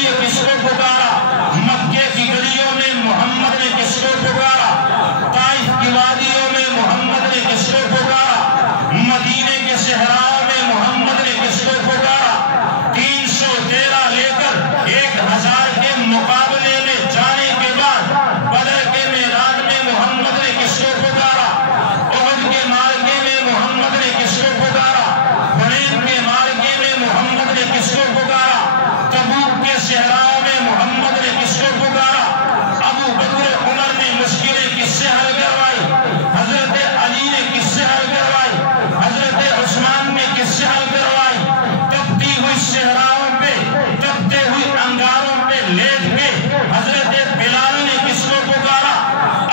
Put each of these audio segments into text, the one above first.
لیے کس کو پکارا؟ مکے کی گلیوں میں محمد نے کس کو پکارا؟ طائف کی وادیوں میں محمد نے کس کو پکارا؟ مدینے کے صحراؤں میں محمد نے کس کو پکارا؟ 313 لے کر 1000 کے مقابلے میں جانے کے بعد بدر کے میدان میں محمد نے کس کو پکارا؟ احد کے معرکے میں محمد نے کس کو پکارا؟ حنین کے معرکے میں محمد نے کس کو پکارا؟ تبوک کے صحراؤں میں محمد نے کس کو پکارا؟ ابو بکر عمر نے مشکلیں کس سے حل کروائی؟ حضرت علی نے کس سے حل کروائی؟ حضرت عثمان نے کس سے حل کروائی؟ تپتی ہوئی صحراؤں پہ، تپتے ہوئی انگاروں پہ لیٹ کے حضرت بلال نے کس کو پکارا؟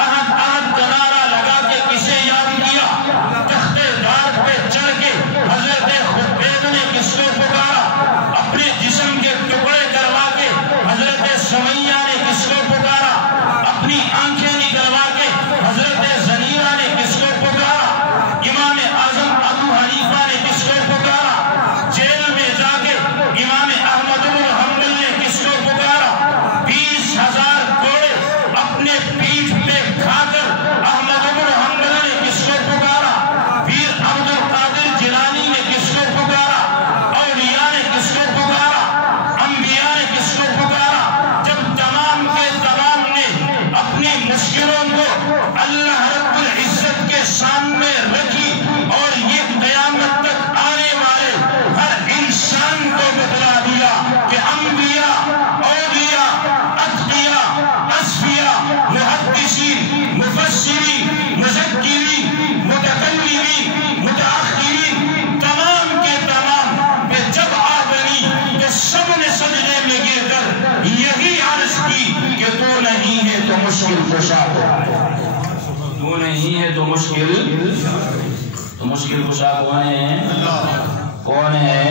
احد احد کا نعرہ لگا کے کسے یاد کیا؟ تخت دار پہ چڑھ کے حضرت خبیب نے کس کو پکارا؟ اپنے جسم کے ٹکڑے کروا کے حضرت سمیہ نے کس کو پکارا؟ اپنی آنکھیں نکلوا کے حضرت زنیرہ نے کس کو پکارا؟ امام اعظم ابو حنیفہ نے کس کو پکارا؟ جیل میں جا کے امام احمد بن حنبل نے کس کو پکارا؟ 20,000 کوڑے اپنے پیٹھ پہ کھا کر احمد بن حنبل نے کس کو پکارا؟ پیر عبد القادر جیلانی نے کس کو پکارا؟ اولیاء نے کس کو پکارا؟ انبیاء نے کس کو پکارا؟ جب تمام کے تمام نے اپنی مشکلوں کو اللہ رب العزت کے سامنے رکھی اور یہ قیامت تک آنے والے ہر انسان کو بتلا دیا کہ انبیاء، اولیاء، اتقیاء، اصفیاء، محدثین، مفسرین، مذکرین، متکلمین، متاخرین، تمام کے تمام کہ جب آ بنی تو سب نے سجدے میں گر کر یہی عرض کی کہ تو نہیں ہے تو مشکل کشا تو نہیں ہے تو مشکل کشا کون ہے؟ کون ہے؟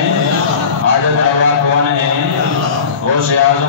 حاجت روا کون ہے؟ غوث اعظم